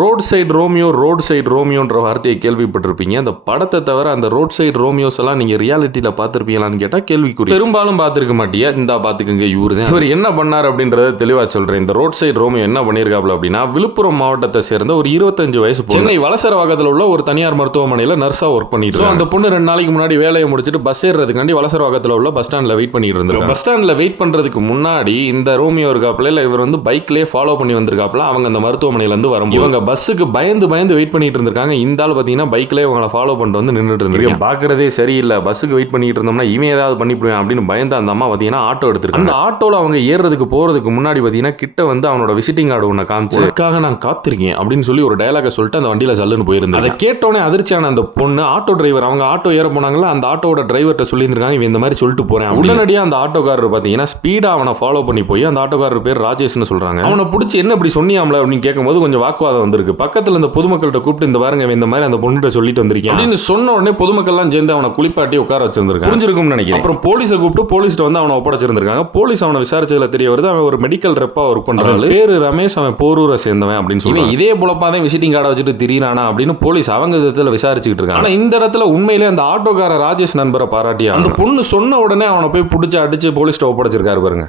Road side ரோமியோன்ற வார்த்தையை கேள்விப்பட்டிருப்பீங்க. அந்த படத்தை தவிர அந்த ரோட் சைடு ரோமியோஸ் எல்லாம் நீங்க ரியாலிட்டியில பார்த்திருப்பீங்களான்னு கேட்டா கேள்விக்குறி. பெரும்பாலும் பார்த்திருக்க மாட்டியா. இந்த பாத்துக்குங்க இவரு தான். இவர் என்ன பண்ணார் அப்படின்றத தெளிவா சொல்றேன். இந்த ரோட் சைடு ரோமியோ என்ன பண்ணிருக்காப்ல அப்படின்னா, விழுப்புரம் மாவட்டத்தை சேர்ந்த ஒரு 25 வயசு பொண்ணு சென்னை வலசரவாக்கத்தில் உள்ள ஒரு தனியார் மருத்துவமனையில நர்ஸா ஒர்க் பண்ணிட்டு இருக்கா. அந்த பொண்ணு 2 நாளைக்கு முன்னாடி வேலையை முடிச்சுட்டு பஸ் ஏறதுக்காண்டி வலசரவாக்கத்தில் உள்ள பஸ் ஸ்டாண்ட்ல வெயிட் பண்ணிட்டு இருந்திருக்காங்க. பஸ் ஸ்டாண்ட்ல வெயிட் பண்றதுக்கு முன்னாடி இந்த ரோமியோ இருக்காப்ல, இவர் வந்து பைக்லயே ஃபாலோ பண்ணி வந்திருக்காப்ல. அவங்க அந்த மருத்துவமனையில இருந்து வரும்போது இவங்க பஸ்ஸுக்கு பயந்து வெயிட் பண்ணிட்டு இருந்திருக்காங்க. இந்த ஆள் பாத்தீங்கன்னா பைக்லயே அவங்கள ஃபாலோ பண்ணிட்டு வந்து நின்னுட்டு இருந்திருக்காங்க. பாக்குறதே சரியில்லை. பஸ்ஸுக்கு வெயிட் பண்ணிட்டு இருந்தோம்னா இவன் ஏதாவது பண்ணிவிடுவேன் அப்படின்னு பயந்து அந்த அம்மா பாத்தீங்கன்னா ஆட்டோ எடுத்துருக்காங்க. அந்த ஆட்டோல அவங்க ஏறதுக்கு போறதுக்கு முன்னாடி பாத்தீங்கன்னா கிட்ட வந்து அவனோட விசிட்டிங் கார்டு ஒண்ணு காமிச்சு, அதுக்காக நான் காத்திருக்கேன் அப்படின்னு சொல்லி ஒரு டயலாக சொல்லிட்டு அந்த வண்டியில சல்லுன்னு போயிருந்தாங்க. அதை கேட்டோன்னே அதிர்ச்சியான அந்த பொண்ணு ஆட்டோ டிரைவர், அவங்க ஆட்டோ ஏற போனாங்களா, அந்த ஆட்டோட டிரைவர்கிட்ட சொல்லியிருந்திருக்காங்க இவன் இந்த மாதிரி சொல்லிட்டு போறேன். உடனடியா அந்த ஆட்டோக்காரர் பாத்தீங்கன்னா ஸ்பீடா அவனை ஃபாலோ பண்ணி போய், அந்த ஆட்டோக்காரர் பேர் ராஜேஷ்னு சொல்றாங்க, அவனை பிடிச்சி என்ன இப்படி சொன்னியாம்ல அப்படின்னு கேட்கும்போது கொஞ்சம் வாக்குவாதம் வந்திருக்கு. பக்கத்துல இந்த பொதுமக்கள்கிட்ட கூப்பிட்டு இந்த பாருங்க இந்த மாதிரி அந்த பொண்ணுகிட்ட சொல்லிட்டு வந்திருக்கேன் அப்படின்னு சொன்ன உடனே பொதுமக்கள்லாம் சேர்ந்து அவனை குளிப்பாட்டி உட்கார வச்சிருந்திருக்காங்க. புரிஞ்சிருக்கும்னு நினைக்கிறேன். அப்புறம் போலீஸை கூப்பிட்டு போலீஸ்ட்ட வந்து அவனை ஒப்படைச்சிருந்திருக்காங்க. போலீஸ் அவனை விசாரிச்சதுல தெரிய வருது அவன் ஒரு மெடிக்கல் ரெப்பா ஒர்க் பண்றாரு. பேரு ரமேஷ், அவன் போரூரை சேர்ந்தவன் அப்படின்னு சொல்லி இதே போலப்பாதான் விசிட்டிங் கார்டை வச்சுட்டு திரியிறானா அப்படின்னு போலீஸ் அவங்க விதத்துல விசாரிச்சுட்டு இருக்காங்க. ஆனா இந்த இடத்துல உண்மையிலே அந்த ஆட்டோக்கார ராஜேஷ் நண்பரை பாராட்டியா அந்த பொண்ணு சொன்ன உடனே அவனை போய் பிடிச்சி அடிச்சு போலீஸ்ட்ட ஒப்படைச்சிருக்காரு பாருங்க.